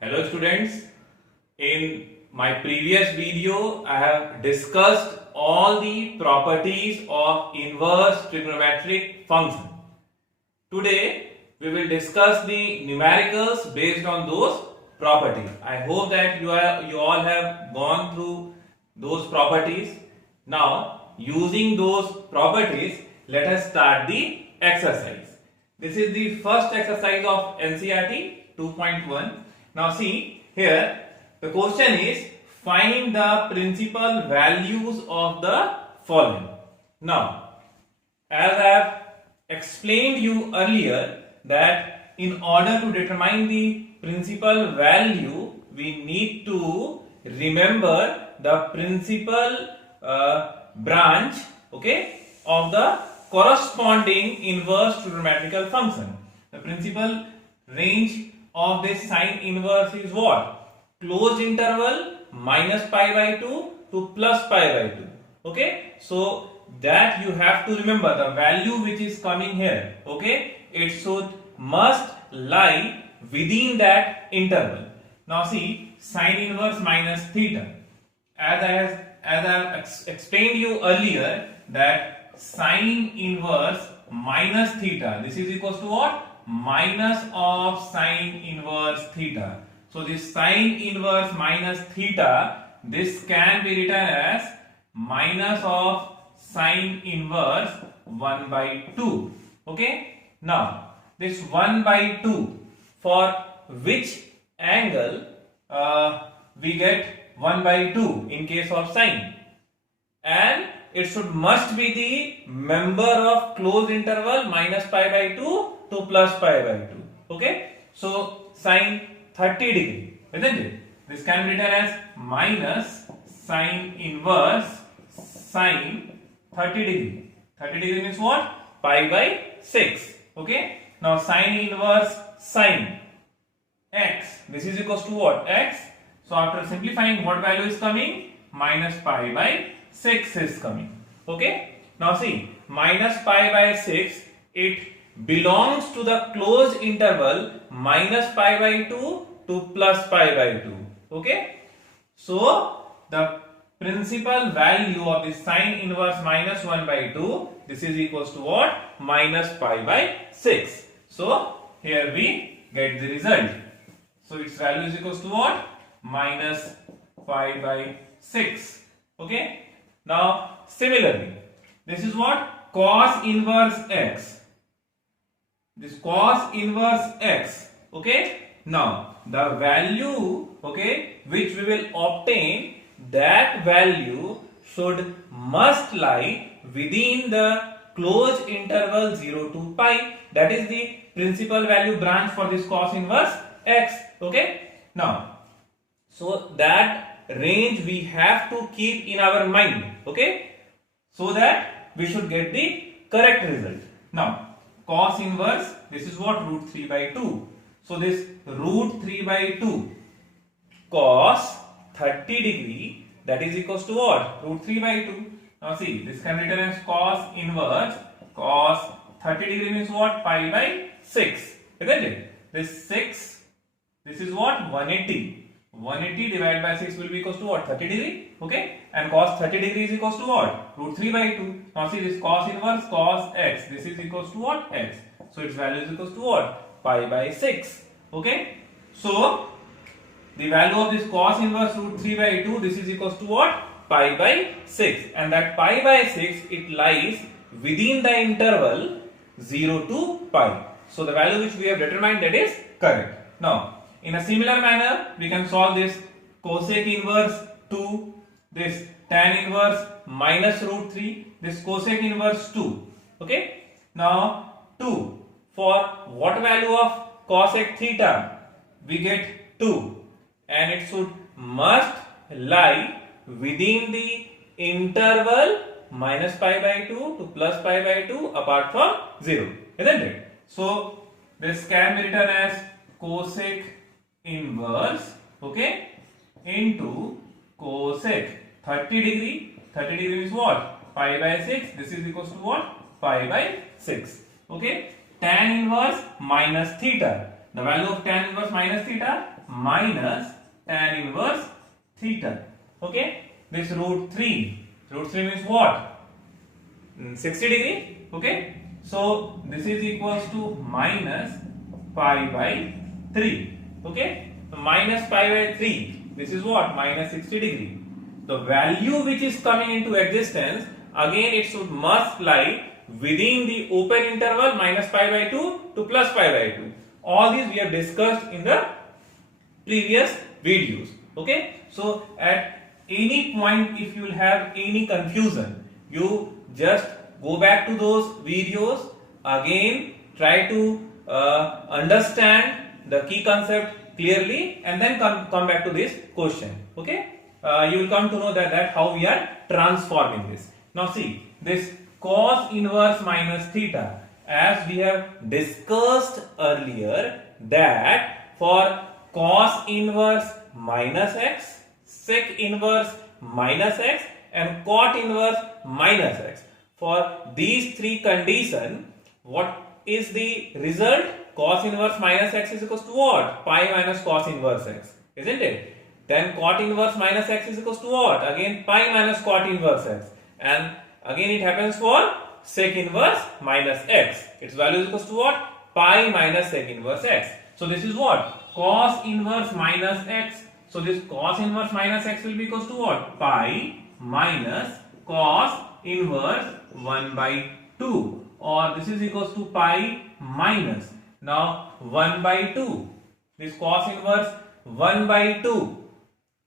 Hello students, in my previous video I have discussed all the properties of inverse trigonometric function. Today we will discuss the numericals based on those properties. I hope that you all have gone through those properties. Now using those properties, let us start the exercise. This is the first exercise of NCERT 2.1. Now see here, the question is find the principal values of the following. Now, as I have explained you earlier that in order to determine the principal value, we need to remember the principal branch, okay, of the corresponding inverse trigonometrical function. The principal range of this sine inverse is what? Closed interval minus pi by 2 to plus pi by 2. Okay, so that you have to remember the value which is coming here. Okay, it must lie within that interval. Now see, sine inverse minus theta. As I have explained you earlier that sine inverse minus theta, this is equals to what? Minus of sine inverse theta. So this sine inverse minus theta, this can be written as minus of sine inverse 1 by 2. Okay. Now this 1 by 2, for which angle we get 1 by 2 in case of sine, and it must be the member of closed interval minus pi by 2 to plus pi by 2. Okay, so sine 30 degree, isn't it? This can be written as minus sine inverse sine 30 degree. 30 degree means what? Pi by 6. Okay, now sine inverse sine x, this is equals to what? X. So after simplifying, what value is coming? Minus pi by 6 is coming. Okay, now see, minus pi by 6, it belongs to the closed interval minus pi by 2 to plus pi by 2. Okay, so the principal value of this sine inverse minus 1 by 2, this is equals to what? Minus pi by 6. So here we get the result. So its value is equals to what? Minus pi by 6. Okay, now similarly, this is what? Cos inverse x. This cos inverse x. Okay, now the value, okay, which we will obtain, that value must lie within the closed interval 0 to pi. That is the principal value branch for this cos inverse x. Okay, now so that range we have to keep in our mind. Okay, so that we should get the correct result. Now cos inverse, this is what? Root 3 by 2. So this root 3 by 2 cos 30 degree, that is equals to what? Root 3 by 2. Now see, this can be written as cos inverse cos 30 degree means what? Pi by 6, isn't it? This 6, this is what? 180. 180 divided by 6 will be equals to what? 30 degree. Okay, and cos 30 degree is equals to what? Root 3 by 2. Now see, this cos inverse cos x, this is equals to what? X. So its value is equals to what? Pi by 6. Okay, so the value of this cos inverse root 3 by 2, this is equals to what? Pi by 6. And that pi by 6, it lies within the interval 0 to pi. So the value which we have determined, that is correct. Now in a similar manner, we can solve this cosec inverse 2, this tan inverse minus root 3, this cosec inverse 2. Okay, now 2, for what value of cosec theta? We get 2, and it must lie within the interval minus pi by 2 to plus pi by 2 apart from 0, isn't it? So this can be written as cosec inverse, okay, into cosec 30 degree. 30 degree is what? Pi by 6. This is equals to what? Pi by 6. Okay, tan inverse minus theta. The value of tan inverse minus theta, minus tan inverse theta. Okay, this root 3 means what? 60 degree. Okay, so this is equals to minus pi by 3. Okay, so minus pi by 3, this is what? Minus 60 degree. The value which is coming into existence, again it should must lie within the open interval minus pi by 2 to plus pi by 2. All these we have discussed in the previous videos. Okay, so at any point if you will have any confusion, you just go back to those videos again, try to understand the key concept clearly, and then come back to this question. Okay, you will come to know that how we are transforming this. Now see, this cos inverse minus theta, as we have discussed earlier, that for cos inverse minus x, sec inverse minus x, and cot inverse minus x, for these three conditions, what is the result? Cos inverse minus x is equals to what? Pi minus cos inverse x, isn't it? Then cot inverse minus x is equals to what? Again pi minus cot inverse x, and again it happens for sec inverse minus x. Its value is equals to what? Pi minus sec inverse x. So this is what? Cos inverse minus x. So this cos inverse minus x will be equals to what? Pi minus cos inverse 1 by 2, or this is equals to pi minus now 1 by 2. This cos inverse 1 by 2.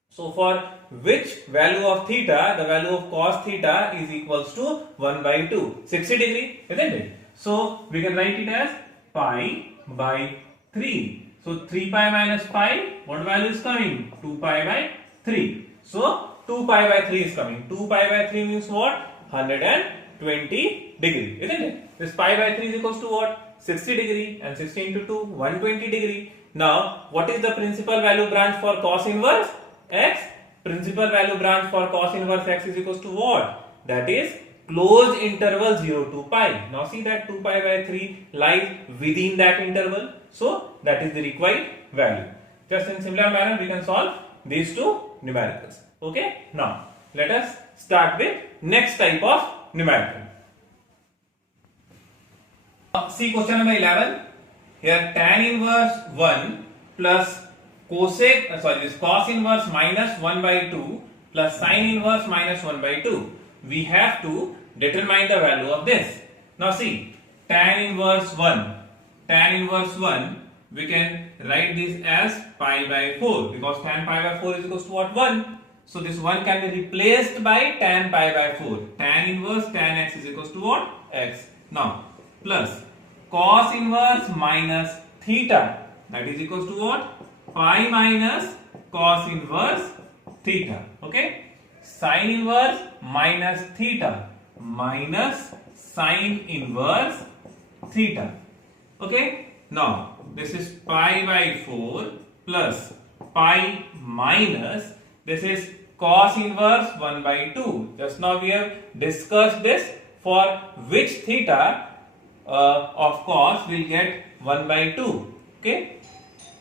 So for which value of theta, the value of cos theta is equals to 1 by 2, 60 degree, isn't it? So we can write it as pi by 3. So 3 pi minus pi, what value is coming? 2 pi by 3. So 2 pi by 3 is coming. 2 pi by 3 means what? 120 degree, isn't it? This pi by 3 is equals to what? 60 degree, and 60 into 2, 120 degree. Now what is the principal value branch for cos inverse x? Principal value branch for cos inverse x is equals to what? That is closed interval 0 to pi. Now see that 2 pi by 3 lies within that interval. So that is the required value. Just in similar manner we can solve these two numericals. Okay. Now let us start with next type of numerical. See question number 11. Here tan inverse 1 plus this cos inverse minus 1 by 2 plus sin inverse minus 1 by 2. We have to determine the value of this. Now see, tan inverse 1, we can write this as pi by 4, because tan pi by 4 is equals to what? 1. So this 1 can be replaced by tan pi by 4. Tan inverse tan x is equals to what? X. Now plus cos inverse minus theta, that is equals to what? Pi minus cos inverse theta. Okay. Sin inverse minus theta minus sin inverse theta. Okay. Now this is pi by 4 plus pi minus, this is cos inverse 1 by 2. Just now we have discussed this, for which theta of cos will get 1 by 2. Okay.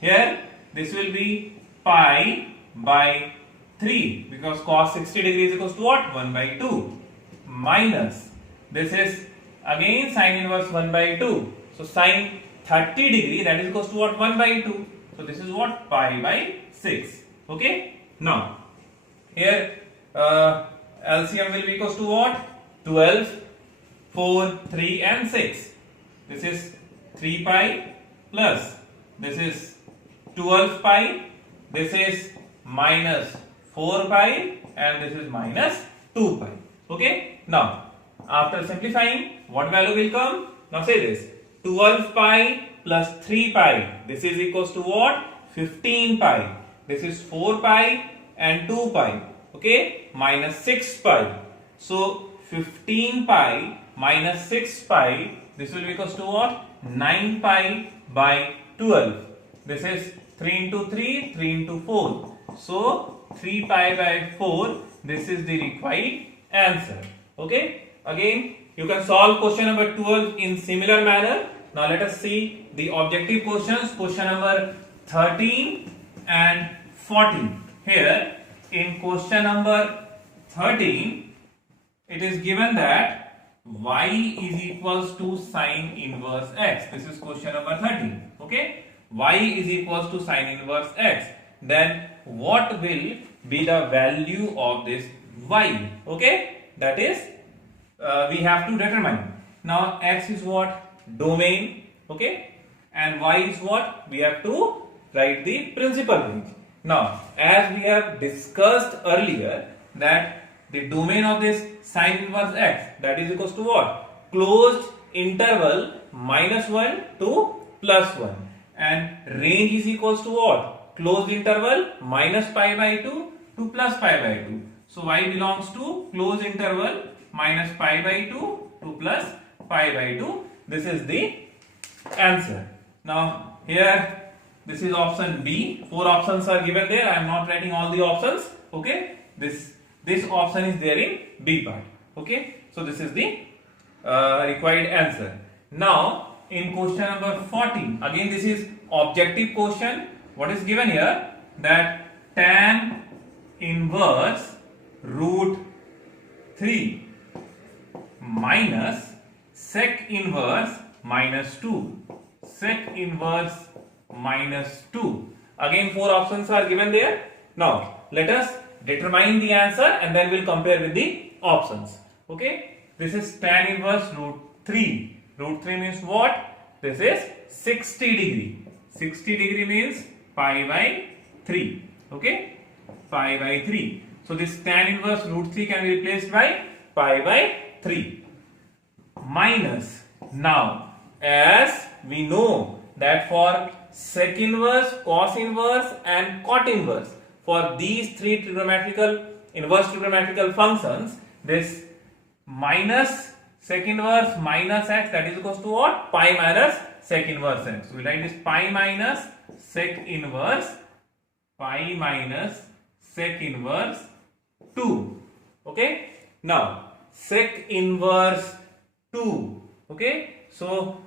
Here this will be pi by 3, because cos 60 degrees equals to what? 1 by 2, minus this is again sin inverse 1 by 2. So sin 30 degree, that is equals to what? 1 by 2. So this is what? Pi by 6. Okay. Now here LCM will be equals to what? 12, 4, 3 and 6. This is 3 pi plus this is 12 pi, this is minus 4 pi, and this is minus 2 pi. Okay. Now after simplifying, what value will come? Now say this, 12 pi plus 3 pi, this is equals to what? 15 pi. This is 4 pi and 2 pi. Okay, minus 6 pi. So 15 pi minus 6 pi, this will be equals to what? 9 pi by 12. This is 3 into 3, 3 into 4. So 3 pi by 4, this is the required answer. Okay. Again, you can solve question number 12 in similar manner. Now let us see the objective questions. Question number 13, and 14. Here in question number 13, it is given that y is equals to sine inverse x. This is question number 13. Okay, y is equals to sine inverse x. Then what will be the value of this y? Okay, that is we have to determine. Now x is what? Domain. Okay, and y is what? We have to write the principal range. Now, as we have discussed earlier, that the domain of this sine inverse x, that is equals to what? Closed interval -1 to +1, and range is equals to what? Closed interval -π/2 to +π/2. So y belongs to closed interval -π/2 to +π/2. This is the answer. Now here this is option B. 4 options are given there. I am not writing all the options. Okay, this option is there in B part. Okay, so this is the required answer. Now in question number 14, again this is objective question. What is given here? That tan inverse root 3 minus sec inverse -2. Sec inverse -2. Again 4 options are given there. Now let us determine the answer and then we'll compare with the options. Okay, this is tan inverse root 3. Root 3 means what? This is 60 degree. 60 degree means π/3. Okay, π/3. So this tan inverse root 3 can be replaced by π/3 minus. Now as we know that for sec inverse, cos inverse and cot inverse, for these three inverse trigonometrical functions, this minus sec inverse minus x, that is equals to what? Pi minus sec inverse x. We write this pi minus sec inverse 2. Okay, now sec inverse 2. Okay, so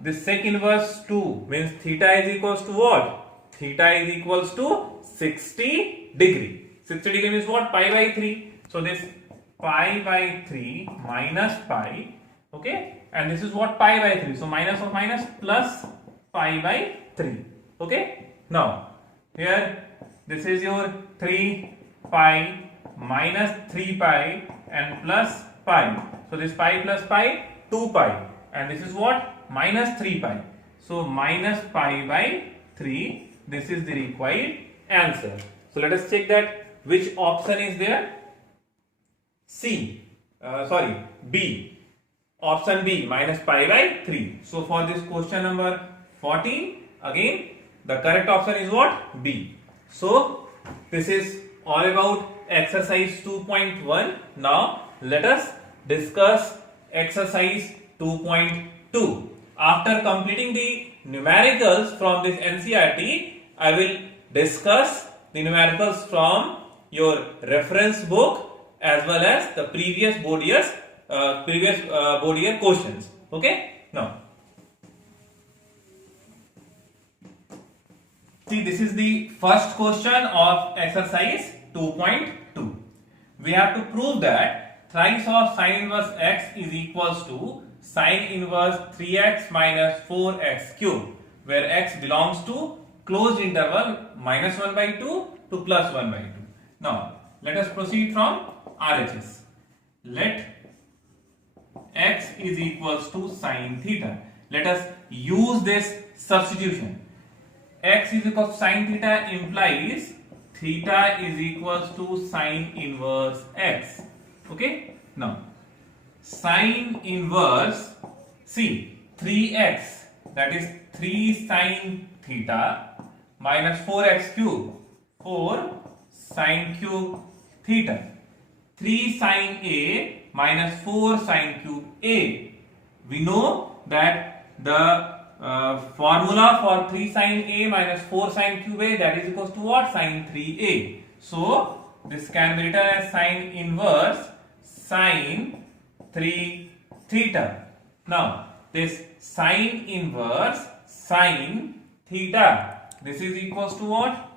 this sec inverse 2 means theta is equals to what? Theta is equals to 60 degree. 60 degree means what? Pi/3. So this pi/3 minus pi. Okay, and this is what? Pi/3. So minus of minus plus pi/3. Okay, now here this is your 3 pi minus 3 pi and plus pi. So this pi plus pi 2 pi, and this is what? Minus 3 pi. So minus pi/3. This is the required answer. So let us check that which option is there. B. Option B, minus pi/3. So for this question number 14, again the correct option is what? B. So this is all about exercise 2.1. Now let us discuss exercise 2.2. After completing the numericals from this NCERT, I will discuss the numericals from your reference book as well as the previous board year questions. Okay, now see, this is the first question of exercise 2.2. We have to prove that thrice of sine inverse x is equals to sine inverse 3x minus 4x cube, where x belongs to closed interval -1/2 to +1/2. Now let us proceed from RHS. Let x is equals to sine theta. Let us use this substitution. X is equals to sine theta implies theta is equals to sine inverse x. Okay, now sine inverse, see, 3x, that is 3 sine theta minus 4x cube, 4 sine cube theta, 3 sine A minus 4 sine cube A. We know that the formula for 3 sine A minus 4 sine cube A, that is equals to what? Sine 3A. So this can be written as sine inverse sine 3 theta. Now this sine inverse sine theta This is equals to what?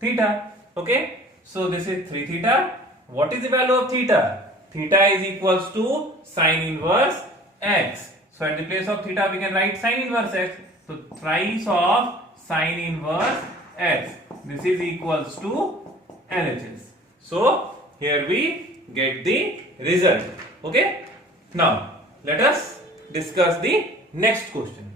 Theta. Okay. So this is 3 theta. What is the value of theta? Theta is equals to sine inverse x. So at the place of theta we can write sine inverse x. So thrice of sine inverse x. This is equals to LHS. So here we get the result. Okay. Now let us discuss the next question.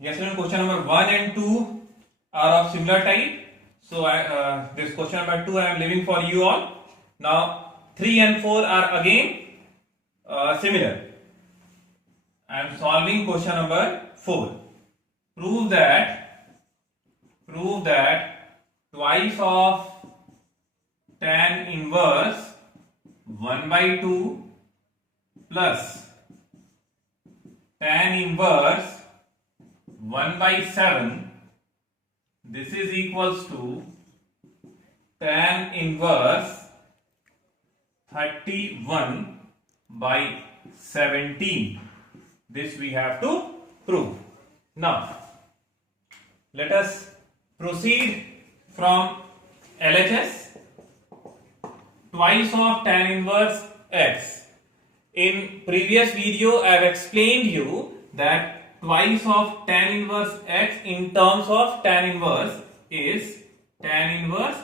Yes, question number 1 and 2 are of similar type. So this question number 2 I am leaving for you all. Now 3 and 4 are again similar. I am solving question number 4. Prove that twice of tan inverse 1 by 2 plus tan inverse 1 by 7, this is equals to tan inverse 31 by 17. This we have to prove. Now let us proceed from LHS. Twice of tan inverse x. In previous video I have explained you that twice of tan inverse x in terms of tan inverse is tan inverse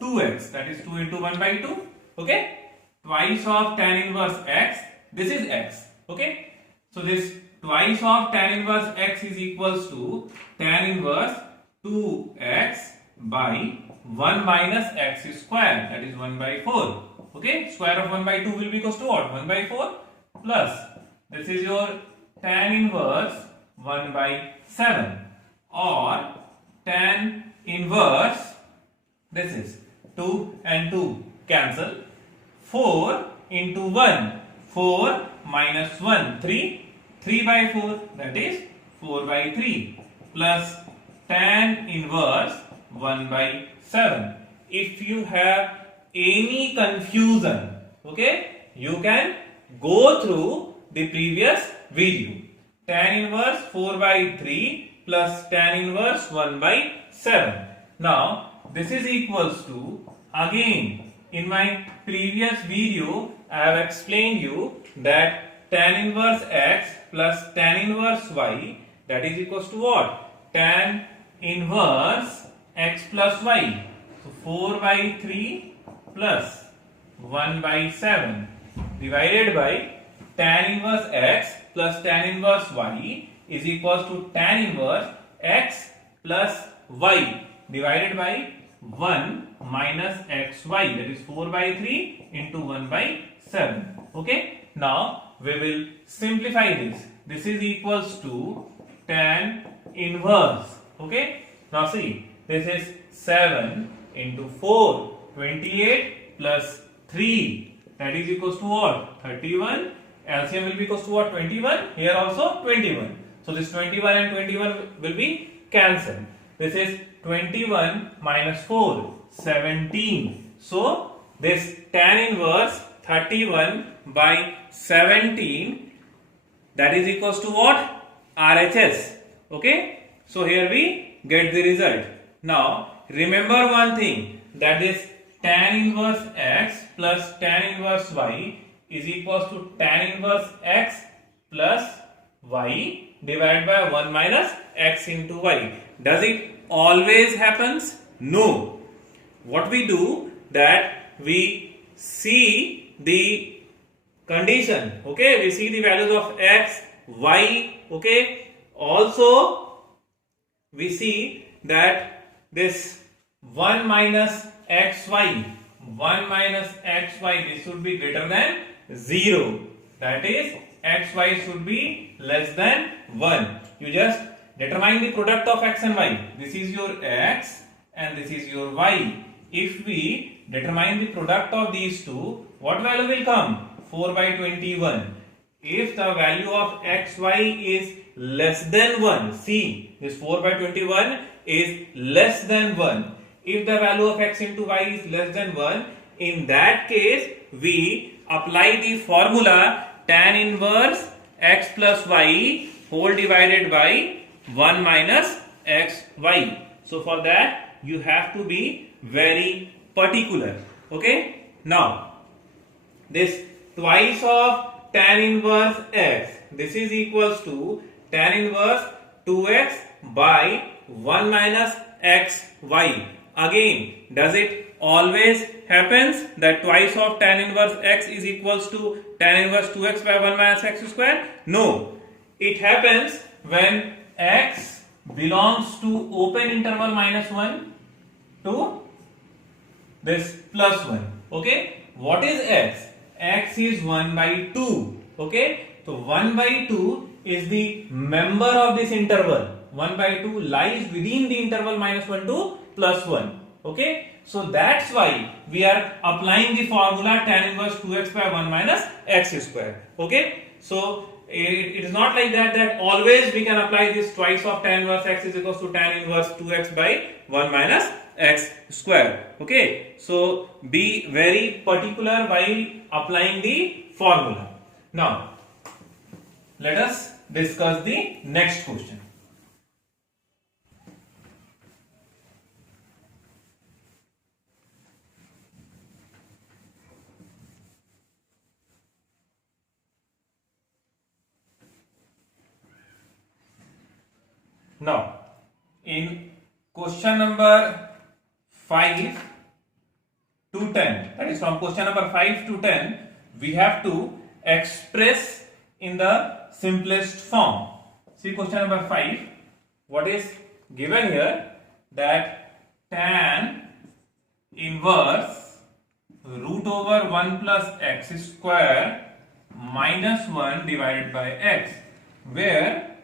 2x, that is 2 into 1 by 2. Okay, twice of tan inverse x, this is x. Okay, so this twice of tan inverse x is equals to tan inverse 2x by 1 minus x square, that is 1 by 4. Okay, square of 1 by 2 will be equals to what? 1 by 4 plus this is your tan inverse 1 by 7 or tan inverse, this is 2 and 2 cancel, 4 into 1, 4 minus 1, 3 by 4, that is 4 by 3 plus tan inverse 1 by 7. If you have any confusion, okay, you can go through the previous video. Tan inverse 4 by 3 plus tan inverse 1 by 7. Now this is equals to, again in my previous video I have explained you that tan inverse x plus tan inverse y, that is equals to what? Tan inverse x plus y. So 4 by 3 plus 1 by 7 divided by tan inverse x plus tan inverse y is equals to tan inverse x plus y divided by 1 minus xy, that is 4 by 3 into 1 by 7. Okay, now we will simplify this. This is equals to tan inverse. Okay, now see, this is 7 into 4, 28 plus 3, that is equals to what? 31. LCM will be equals to what? 21. Here also 21. So this 21 and 21 will be cancelled. This is 21 minus 4, 17. So this tan inverse 31 by 17, that is equals to what? RHS. Okay. So here we get the result. Now remember one thing, that this tan inverse x plus tan inverse y is equals to tan inverse x plus y divided by 1 minus x into y. Does it always happens? No. What we do, that we see the condition. Okay, we see the values of x, y. Okay, also we see that this 1 minus xy, 1 minus xy, this should be greater than 0. That is, xy should be less than 1. You just determine the product of x and y. This is your x and this is your y. If we determine the product of these two, what value will come? 4 by 21. If the value of xy is less than 1, see, this 4 by 21 is less than 1. If the value of x into y is less than 1, in that case we apply the formula tan inverse x plus y whole divided by 1 minus xy. So for that you have to be very particular. Okay. Now this twice of tan inverse x, this is equals to tan inverse 2x by 1 minus xy. Again, does it always happens that twice of tan inverse x is equals to tan inverse 2x by 1 minus x square? No. It happens when x belongs to open interval minus 1 to this plus 1. Okay. What is x? X is 1 by 2. Okay. So 1 by 2 is the member of this interval. 1 by 2 lies within the interval minus 1 to plus 1. Okay. So that's why we are applying the formula tan inverse 2x by 1 minus x square. Okay. So it is not like that always we can apply this twice of tan inverse x is equals to tan inverse 2x by 1 minus x square. Okay. So be very particular while applying the formula. Now let us discuss the next question. Now in question number 5 to 10, that is from question number 5 to 10, we have to express in the simplest form. See question number 5, what is given here, that tan inverse root over 1 plus x square minus 1 divided by x, where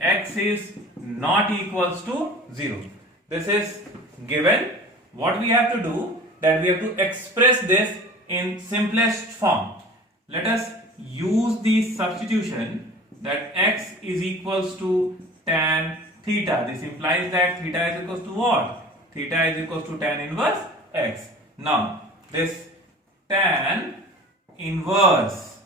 x is not equals to 0. This is given. What we have to do, that we have to express this in simplest form. Let us use the substitution that x is equals to tan theta. This implies that theta is equals to what? Theta is equals to tan inverse x. Now this tan inverse,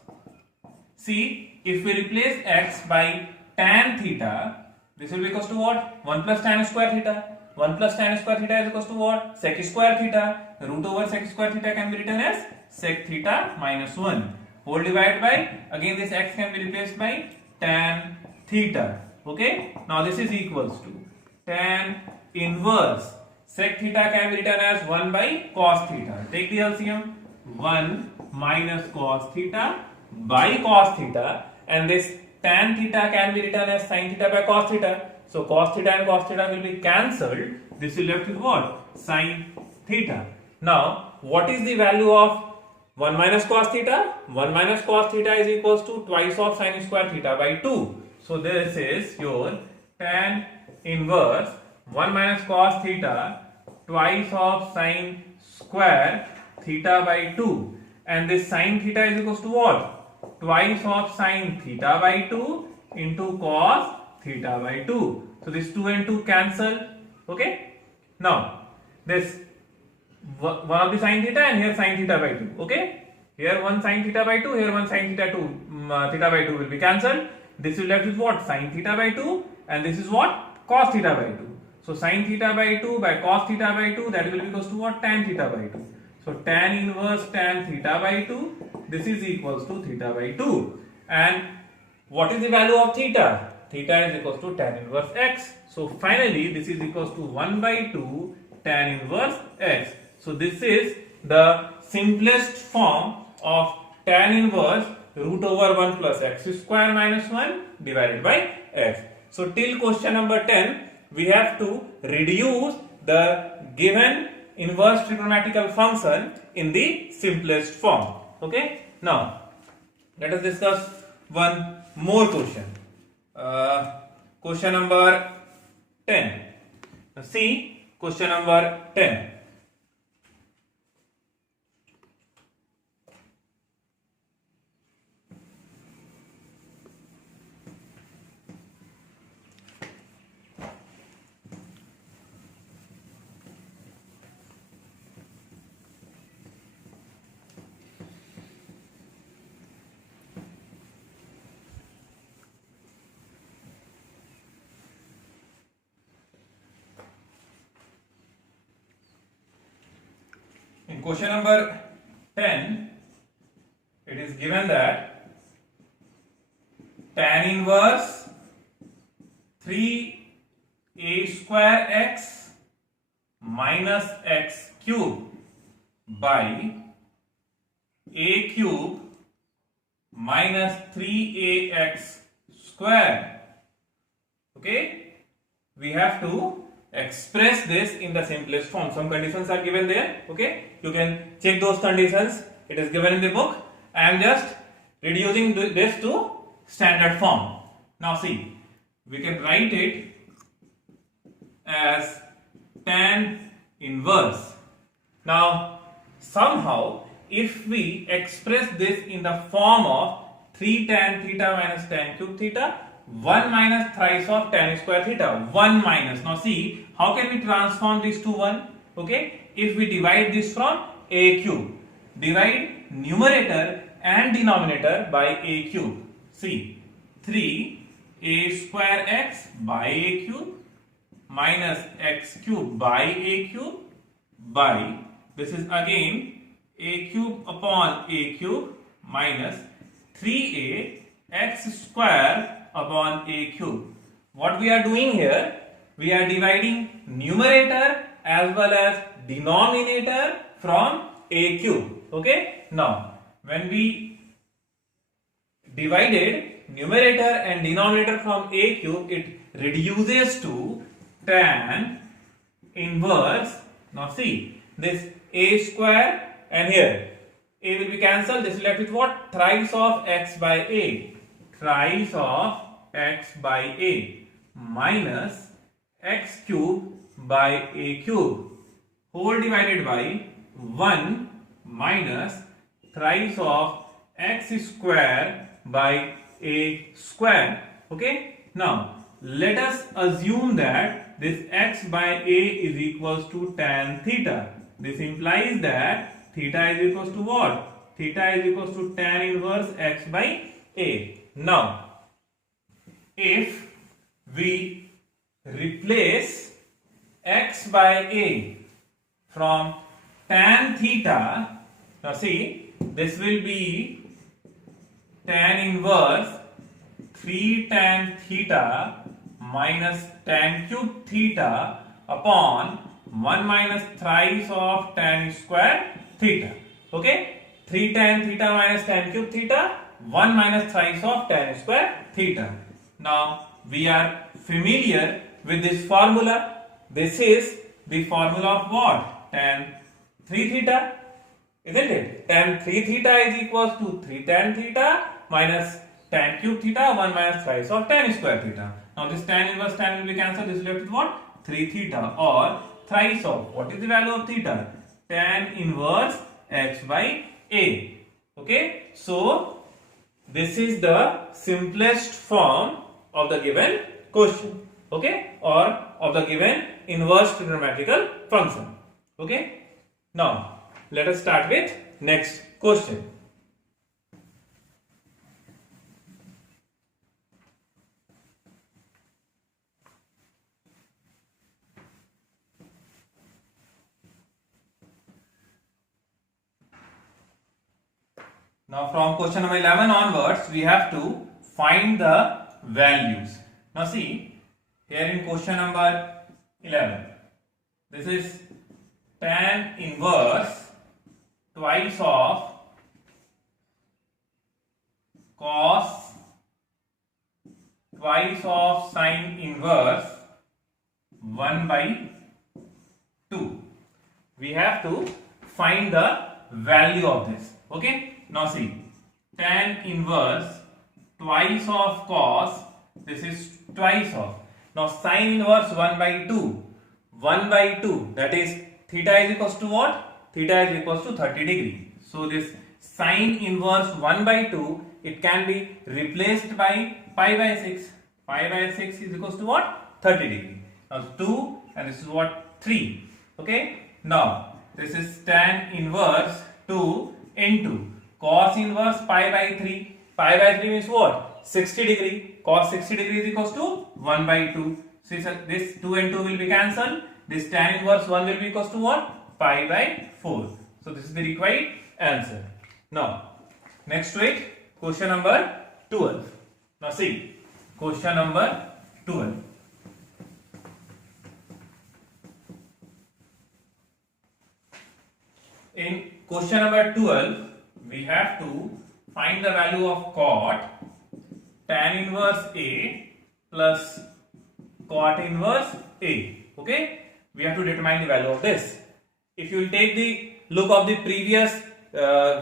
see, if we replace x by tan theta, this will be equals to what? 1 plus tan square theta. 1 plus tan square theta is equals to what? Sec square theta. Root over sec square theta can be written as sec theta minus 1. Whole divided by, again this x can be replaced by tan theta. Okay. Now this is equals to tan inverse sec theta can be written as 1 by cos theta. Take the LCM. 1 minus cos theta by cos theta, and this tan theta can be written as sin theta by cos theta. So cos theta and cos theta will be cancelled. This will left with what? Sin theta. Now what is the value of 1 minus cos theta? 1 minus cos theta is equals to twice of sin square theta by 2. So this is your tan inverse 1 minus cos theta twice of sin square theta by 2, and this sin theta is equals to what? Twice of sin theta by 2 into cos theta by 2. So this 2 and 2 cancel. Okay. Now this one of the sin theta, and here sin theta by 2. Okay. Here one sin theta by 2, here one sin theta 2, theta by 2 will be cancelled. This will left with what? Sin theta by 2, and this is what? Cos theta by 2. So sin theta by 2 by cos theta by 2, that will be equals to what? Tan theta by 2. So tan inverse tan theta by 2, this is equals to theta by 2. And what is the value of theta? Theta is equals to tan inverse x. So finally this is equals to 1 by 2 tan inverse x. So this is the simplest form of tan inverse root over 1 plus x square minus 1 divided by x. So till question number 10 we have to reduce the given inverse trigonometrical function in the simplest form. Okay. Now let us discuss one more question. Question number 10. Now see question number 10. question number 10, it is given that tan inverse 3a square x minus x cube by a cube minus 3ax square. Okay, we have to express this in the simplest form. Some conditions are given there. Okay, you can check those conditions. It is given in the book. I am just reducing this to standard form. Now see, we can write it as tan inverse. Now somehow if we express this in the form of 3 tan theta minus tan cube theta, 1 minus thrice of tan square theta, 1 minus. Now see, how can we transform this to 1? Okay, if we divide this from a cube, divide numerator and denominator by a cube. See, 3a square x by a cube minus x cube by a cube by, this is again a cube upon a cube minus 3a x square upon a cube. What we are doing here, we are dividing numerator as well as denominator from a cube. Okay, now when we divided numerator and denominator from a cube, it reduces to tan inverse. Now see, this a square and here a will be cancelled. This is left with what? Thrice of x by a. Thrice of x by a minus x cube by a cube whole divided by 1 minus thrice of x square by a square. Okay, now let us assume that this x by a is equals to tan theta. This implies that theta is equals to what? Theta is equals to tan inverse x by a. Now, if we replace x by a from tan theta, now see, this will be tan inverse 3 tan theta minus tan cube theta upon 1 minus thrice of tan square theta. Okay, 3 tan theta minus tan cube theta, 1 minus thrice of tan square theta. Now we are familiar with this formula. This is the formula of what? Tan 3 theta, isn't it? Tan 3 theta is equals to 3 tan theta minus tan cube theta, 1 minus thrice of tan square theta. Now this tan inverse tan will be cancelled. This is left with what? 3 theta or thrice of, what is the value of theta? Tan inverse x by a. Okay, so this is the simplest form of the given question. Okay, or of the given inverse trigonometrical function. Okay, now let us start with next question. Now from question number 11 onwards, we have to find the values. Now see, here in question number 11, this is tan inverse twice of cos twice of sine inverse 1 by 2. We have to find the value of this. Okay, now see, tan inverse twice of cos, this is twice of. Now sine inverse 1 by 2. 1 by 2, that is theta is equals to what? Theta is equals to 30 degree. So this sine inverse 1 by 2, it can be replaced by pi by 6. Pi by 6 is equals to what? 30 degree. Now 2 and this is what? 3. Okay. Now this is tan inverse 2 into cos inverse pi by 3. Pi by 3 means what? 60 degree. Cos 60 degree is equals to 1 by 2. So this 2 and 2 will be cancelled. This tan inverse 1 will be equals to what? Pi by 4. So this is the required answer. Now, next to it, question number 12. Now see, question number 12. In question number 12, we have to find the value of cot tan inverse A plus cot inverse A. Okay, we have to determine the value of this. If you will take the look of the previous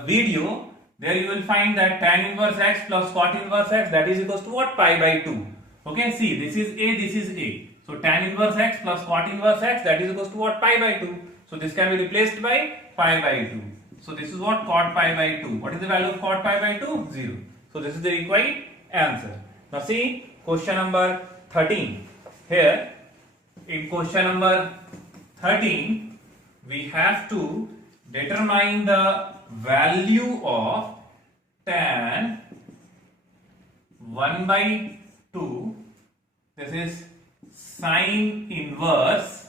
video, there you will find that tan inverse x plus cot inverse x, that is equals to what? Pi by 2. Okay, see, this is A, this is A. So tan inverse x plus cot inverse x, that is equals to what? Pi by 2. So this can be replaced by pi by 2. So this is what? Cot pi by 2. What is the value of cot pi by 2? 0. So this is the required answer. Now see, question number 13. Here, in question number 13, we have to determine the value of tan 1 by 2. This is sine inverse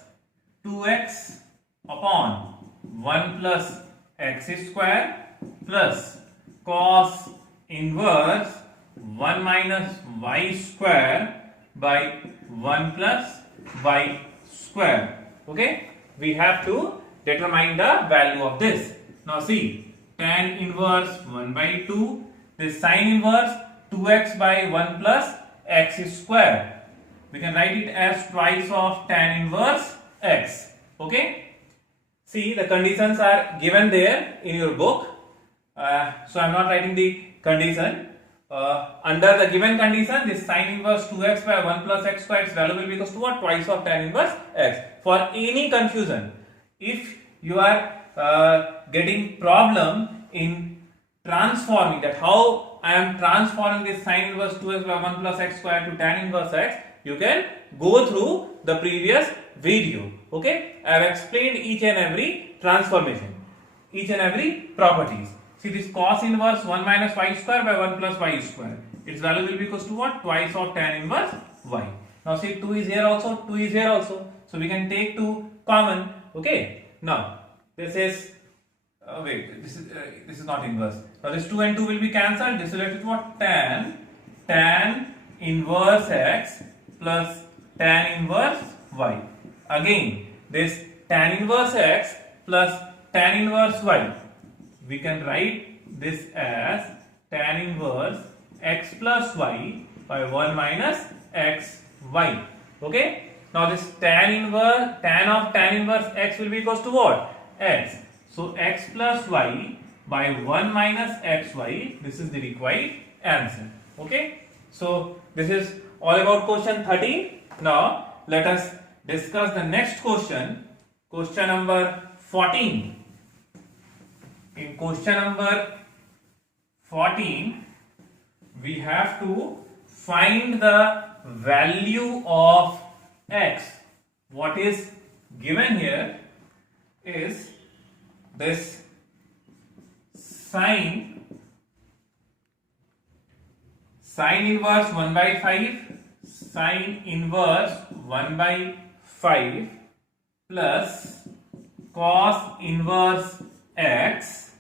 2x upon 1 plus x square plus cos inverse 1 minus y square by 1 plus y square. Okay, we have to determine the value of this. Now see, tan inverse 1 by 2, this sine inverse 2x by 1 plus x square. We can write it as twice of tan inverse x. Okay, see, the conditions are given there in your book. So I am not writing the condition. Under the given condition, this sine inverse 2x by 1 plus x square, its value will be equals to what? Twice of tan inverse x. For any confusion, if you are getting problem in transforming, that how I am transforming this sine inverse 2x by 1 plus x square to tan inverse x, you can go through the previous video. Okay, I have explained each and every transformation, each and every properties. See, this cos inverse 1 minus y square by 1 plus y square, its value will be equals to what? Twice of tan inverse y. Now see, 2 is here also, 2 is here also, so we can take 2 common. Okay, now this is this is not inverse. Now this 2 and 2 will be cancelled. This will be what? Tan inverse x plus tan inverse y. Again, this tan inverse x plus tan inverse y, we can write this as tan inverse x plus y by 1 minus x y. Okay, now this tan of tan inverse x will be equals to what? X. So x plus y by 1 minus xy, this is the required answer. Okay, so this is all about question 13. Now let us discuss the next question, question number 14. In question number 14, we have to find the value of x. What is given here is this sine inverse 1 by 5, sine inverse 1 by 5 plus cos inverse x,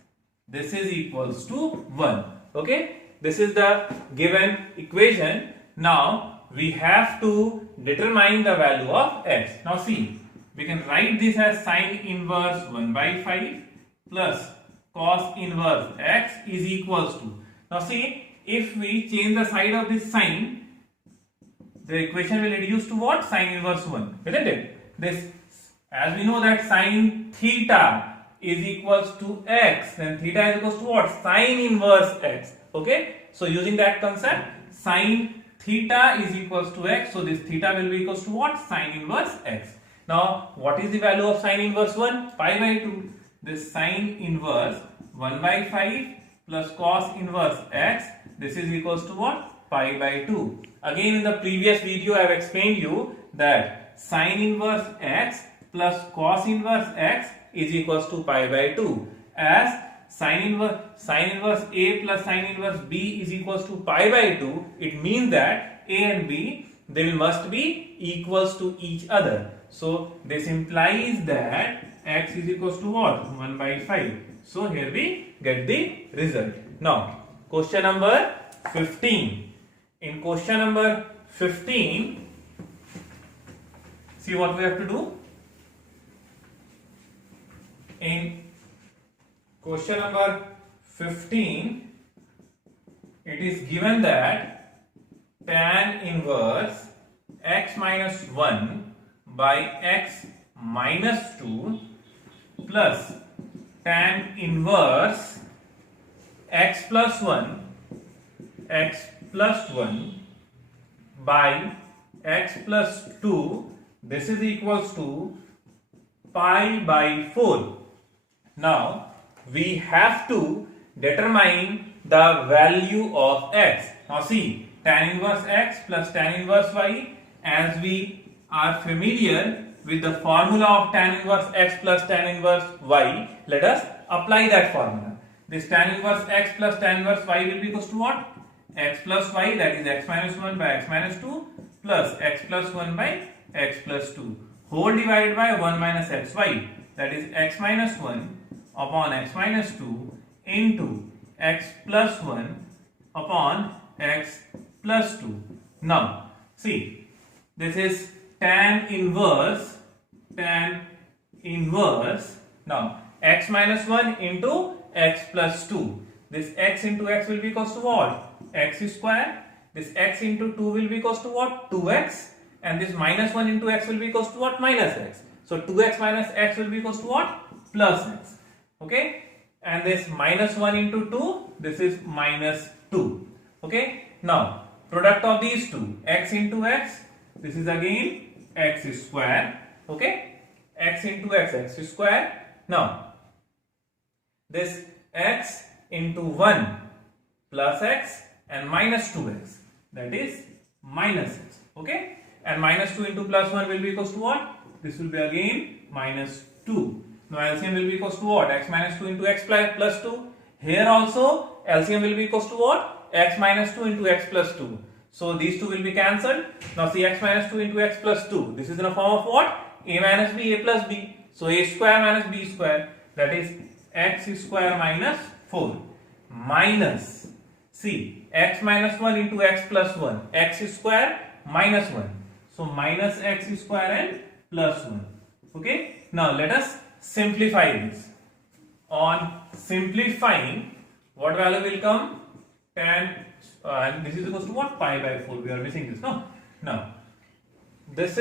this is equals to 1. Okay, this is the given equation. Now we have to determine the value of x. Now see, we can write this as sine inverse 1 by 5 plus cos inverse x is equals to. Now see, if we change the side of this sine, the equation will reduce to what? Sine inverse 1, isn't it? This, as we know that sine theta is equals to x, then theta is equals to what? Sine inverse x. Okay, so using that concept, sine theta is equals to x, so this theta will be equals to what? Sine inverse x. Now what is the value of sine inverse 1? Pi by 2. This sine inverse 1 by 5 plus cos inverse x, this is equals to what? Pi by 2. Again, in the previous video I have explained you that sine inverse x plus cos inverse x is equals to pi by 2. As sine inverse a plus sine inverse b is equals to pi by 2, it means that a and b, they must be equals to each other. So this implies that x is equals to what? 1 by 5. So here we get the result. Now question number 15. In question number 15, see what we have to do. In question number 15, it is given that tan inverse x minus 1 by x minus 2 plus tan inverse x plus 1 by x plus 2, this is equals to pi by 4. Now we have to determine the value of x. Now see, tan inverse x plus tan inverse y, as we are familiar with the formula of tan inverse x plus tan inverse y, let us apply that formula. This tan inverse x plus tan inverse y will be equals to what? X plus y, that is x minus 1 by x minus 2 plus x plus 1 by x plus 2 whole divided by 1 minus xy, that is x minus 1 upon x minus 2 into x plus 1 upon x plus 2. Now see, this is tan inverse now x minus 1 into x plus 2. This x into x will be equals to what? X square. This x into 2 will be equals to what? 2x. And this minus 1 into x will be equals to what? Minus x. So 2x minus x will be equals to what? Plus x. Okay. And this minus 1 into 2, this is minus 2. Okay. Now product of these two, x into x, this is again x square. Okay. X into x, x square. Now this x into 1 plus x and minus 2x, that is minus x. Okay. And minus 2 into plus 1 will be equals to what? This will be again minus 2. Now LCM will be equals to what? X minus 2 into x plus 2. Here also LCM will be equals to what? X minus 2 into x plus 2. So these two will be cancelled. Now see, x minus 2 into x plus 2. This is in the form of what? A minus b, a plus b. So a square minus b square, that is x square minus 4 minus, see, x minus 1 into x plus 1, x square minus 1. So minus x square and plus 1. Okay. Now let us simplify this. On simplifying, what value will come? Tan, this is equals to what? Pi by 4. We are missing this, no? Now, this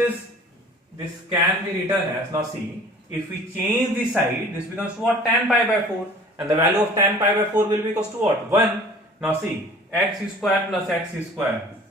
can be written as, now see, if we change the side, this becomes what? Tan pi by 4. And the value of tan pi by 4 will be equals to what? 1. Now see, x square plus x square,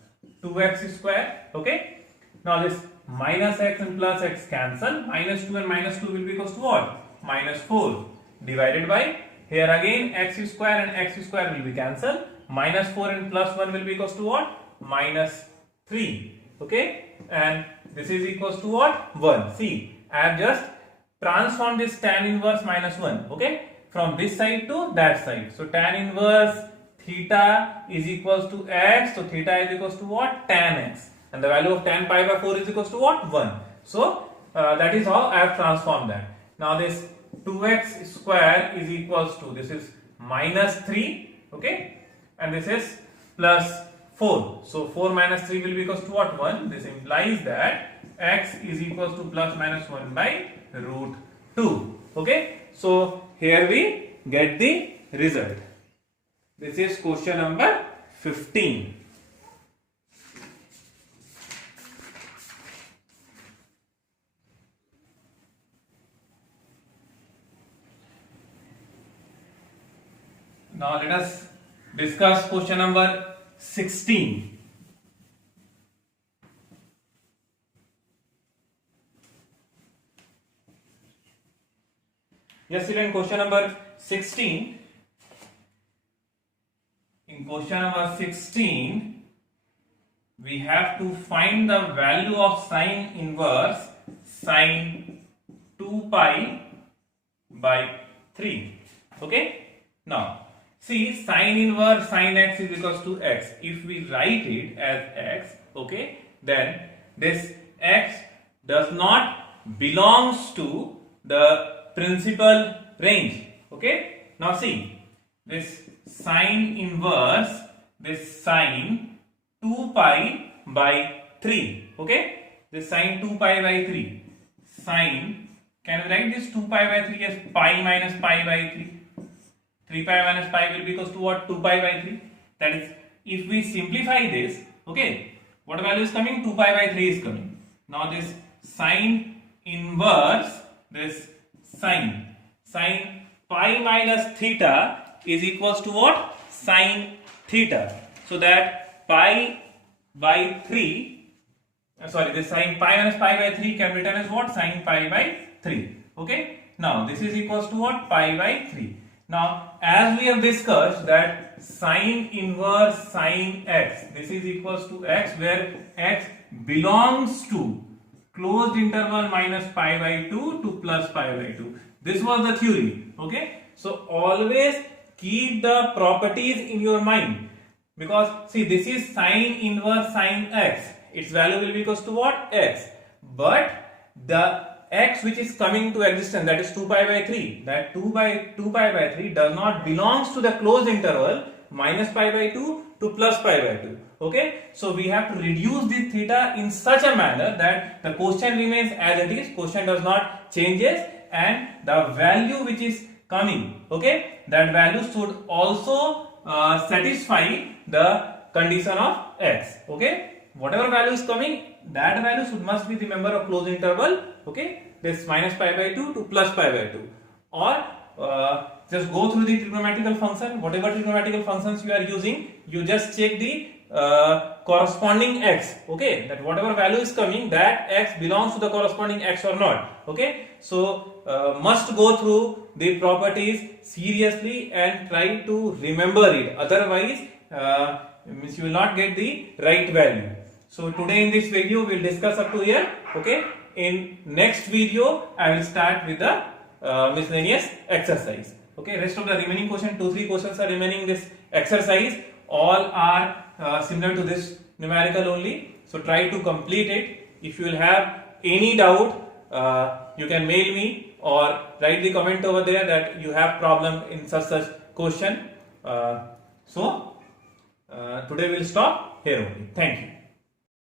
2x square. Okay. Now this minus x and plus x cancel. Minus 2 and minus 2 will be equals to what? Minus 4 divided by, here again x square and x square will be cancelled. Minus 4 and plus 1 will be equals to what? Minus 3. Okay. And this is equals to what? 1. See, I have just transformed this tan inverse minus 1. Okay. From this side to that side. So tan inverse theta is equals to x. So theta is equals to what? Tan x. And the value of tan pi by 4 is equals to what? 1. So that is how I have transformed that. Now this 2x square is equals to, this is minus 3. Okay. And this is plus 4. So 4 minus 3 will be equals to what? 1. This implies that x is equals to plus minus 1 by root 2. Okay. So here we get the result. This is question number 15. Now let us discuss question number 16. Yes, in question number 16. In question number 16, we have to find the value of sine inverse sine 2 pi by 3. Okay. Now, see, sine inverse sine x is equals to x. If we write it as x, okay, then this x does not belongs to the principal range. Okay, now see this sine inverse, this sine 2 pi by 3. Okay, this sine 2 pi by 3, sine, can we write this 2 pi by 3 as pi minus pi by 3? 3 pi minus pi will be equals to what? 2 pi by 3. That is, if we simplify this, okay, what value is coming? 2 pi by 3 is coming. Now this sine inverse, this sine pi minus theta is equals to what? Sine theta. So that pi by 3, this sine pi minus pi by 3 can be written as what? Sine pi by 3. Okay. Now this is equals to what? Pi by 3. Now as we have discussed that sine inverse sine x, this is equals to x, where x belongs to closed interval minus pi by 2 to plus pi by 2. This was the theory. Okay. So always keep the properties in your mind, because see, this is sine inverse sine x, its value will be equals to what? X. But the x which is coming to existence, that is 2 pi by 3, that 2 pi by 3 does not belongs to the closed interval minus pi by 2 to plus pi by 2. Okay, so we have to reduce this theta in such a manner that the quotient remains as it is, quotient does not changes, and the value which is coming, okay, that value should also satisfy the condition of x. Okay, whatever value is coming, that value must be the member of closed interval. Okay, this minus pi by 2 to plus pi by 2, or just go through the trigonometrical function, whatever trigonometrical functions you are using, you just check the corresponding x. Okay, that whatever value is coming, that x belongs to the corresponding x or not. Okay, so must go through the properties seriously and try to remember it, otherwise you will not get the right value. So today in this video we will discuss up to here. Okay, in next video I will start with the miscellaneous exercise. Okay, rest of the remaining question, 2-3 questions are remaining in this exercise, all are similar to this numerical only. So try to complete it. If you will have any doubt, you can mail me or write the comment over there that you have problem in such question. Today we will stop here only. Thank you.